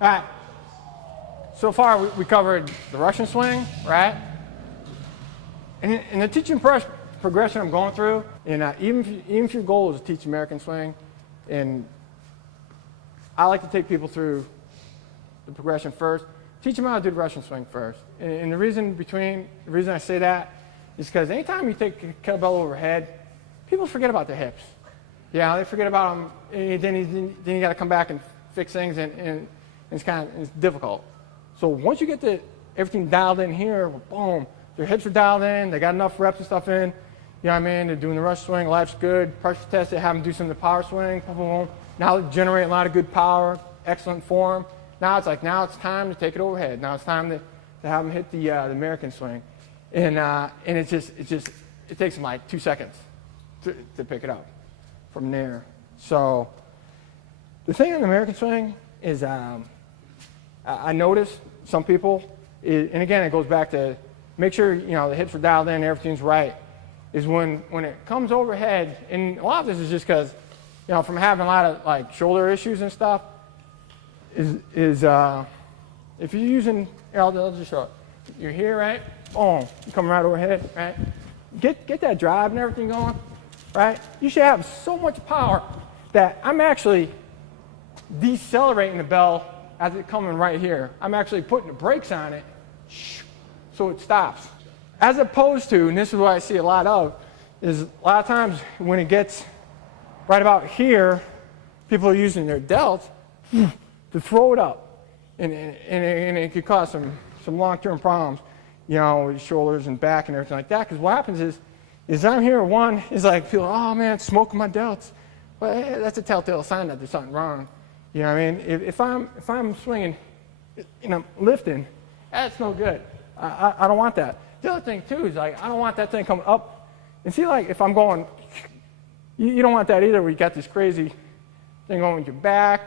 All right. So far, we covered the Russian swing, right? And the teaching progression I'm going through, and even if your goal is to teach American swing, and I like to take people through the progression first, teach them how to do the Russian swing first. And the reason I say that is because anytime you take a kettlebell overhead, people forget about their hips. Yeah, they forget about them, and then you got to come back and fix things, and it's difficult. So once you get everything dialed in here, boom, their hips are dialed in, they got enough reps and stuff in, you know what I mean? They're doing the Russian swing, life's good, pressure tested, have them do some of the power swing, boom, boom, boom. Now they generate a lot of good power, excellent form. Now it's time to take it overhead. Now it's time to have them hit the American swing. And it takes them like 2 seconds to pick it up from there. So the thing in the American swing is I notice some people, and again it goes back to make sure the hips are dialed in, everything's right, is when it comes overhead, and a lot of this is just because from having a lot of like shoulder issues and stuff, is if you're using, I'll just show it. You're here, right? Boom, you come right overhead, right? Get that drive and everything going, right? You should have so much power that I'm actually decelerating the bell as it's coming right here. I'm actually putting the brakes on it so it stops. As opposed to, and this is what I see a lot of, is a lot of times when it gets right about here, people are using their delts to throw it up. And it could cause some long-term problems, with shoulders and back and everything like that. Because what happens is I'm here, one is like feeling, oh man, it's smoking my delts. Well, that's a telltale sign that there's something wrong. You know what I mean? If I'm swinging and I'm lifting, that's no good. I don't want that. The other thing too is like I don't want that thing coming up. And see, like if I'm going, you don't want that either. Where you got this crazy thing going with your back.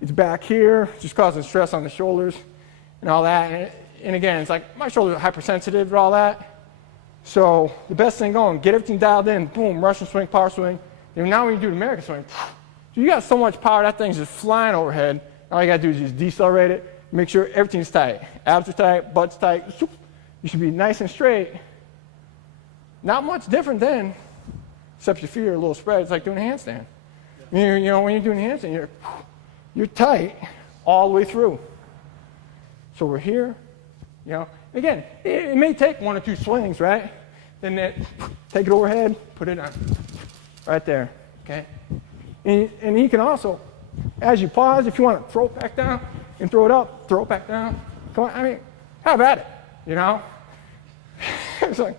It's back here, just causing stress on the shoulders and all that. And again, it's like my shoulders are hypersensitive to all that. So the best thing going, get everything dialed in. Boom, Russian swing, power swing. And now when you do the American swing, so you got so much power, that thing's just flying overhead. All you got to do is just decelerate it, make sure everything's tight. Abs are tight, butt's tight. You should be nice and straight. Not much different then, except your feet are a little spread. It's like doing a handstand. When you're doing a handstand, you're tight all the way through. So we're here, Again, it may take 1 or 2 swings, right? Then take it overhead, put it on right there, okay? And you can also, as you pause, if you want to throw it back down and throw it up, throw it back down. Come on, have at it, It's like,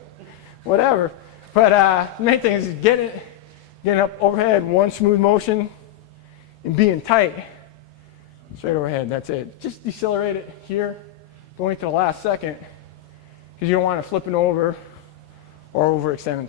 whatever. But the main thing is getting up overhead, one smooth motion, and being tight. Straight overhead, that's it. Just decelerate it here, going to the last second, because you don't want to flip it over or overextend.